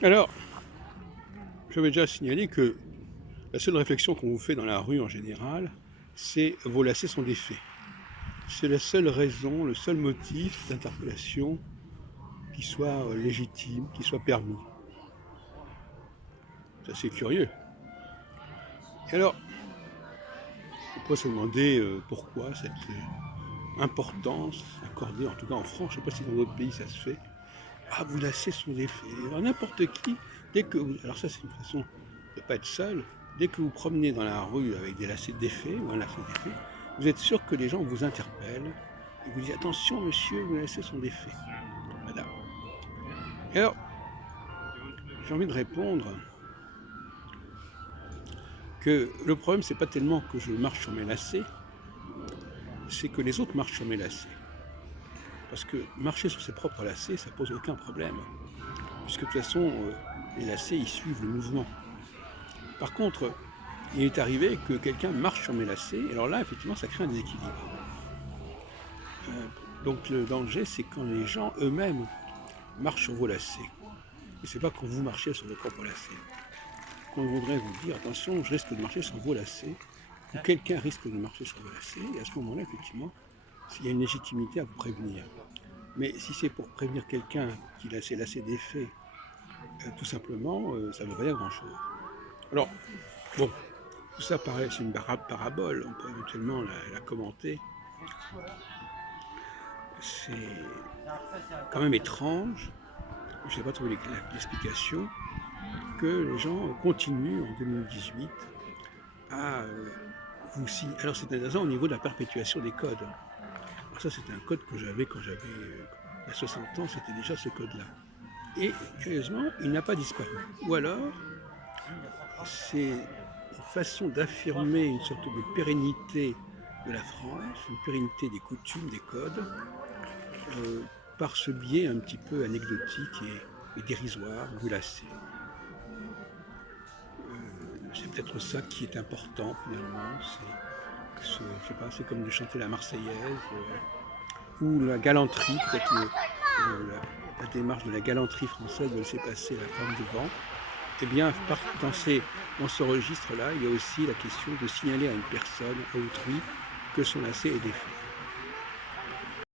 Alors, j'avais déjà signalé que la seule réflexion qu'on vous fait dans la rue en général, c'est vos lacets sont défaits. C'est la seule raison, le seul motif d'interpellation qui soit légitime, qui soit permis. C'est assez curieux. Et alors, on peut se demander pourquoi cette importance accordée, en tout cas en France, je ne sais pas si dans d'autres pays ça se fait. Ah, vos lacets sont défaits. Alors n'importe qui, dès que vous... Alors ça c'est une façon de ne pas être seul. Dès que vous promenez dans la rue avec des lacets défaits ou un lacet défait, vous êtes sûr que les gens vous interpellent et vous disent attention monsieur, vos lacets sont défaits. Voilà. Et alors, j'ai envie de répondre que le problème c'est pas tellement que je marche sur mes lacets, c'est que les autres marchent sur mes lacets. Parce que marcher sur ses propres lacets, ça pose aucun problème. Puisque de toute façon, les lacets, ils suivent le mouvement. Par contre, il est arrivé que quelqu'un marche sur mes lacets, et alors là, effectivement, ça crée un déséquilibre. Donc le danger, c'est quand les gens eux-mêmes marchent sur vos lacets. Et c'est pas quand vous marchez sur vos propres lacets. Quand on voudrait vous dire, attention, je risque de marcher sur vos lacets, ou quelqu'un risque de marcher sur vos lacets, et à ce moment-là, effectivement, il y a une légitimité à vous prévenir. Mais si c'est pour prévenir quelqu'un qui a ses lacets défaits, tout simplement, ça ne veut pas dire grand-chose. Alors, bon, tout ça paraît, c'est une parabole, on peut éventuellement la commenter. C'est quand même étrange, je n'ai pas trouvé l'explication, que les gens continuent en 2018 à vous signer. Alors c'est intéressant au niveau de la perpétuation des codes. Alors ça c'est un code que j'avais quand j'avais il y a 60 ans, c'était déjà ce code-là. Et curieusement, il n'a pas disparu. Ou alors, c'est une façon d'affirmer une sorte de pérennité de la France, une pérennité des coutumes, des codes, par ce biais un petit peu anecdotique et dérisoire, glacé. C'est peut-être ça qui est important finalement, je sais pas, c'est comme de chanter la Marseillaise, ou la galanterie, peut-être la démarche de la galanterie française de laisser passer la femme devant. Eh bien, dans ce registre-là, il y a aussi la question de signaler à une personne, à autrui, que son lacet est défait.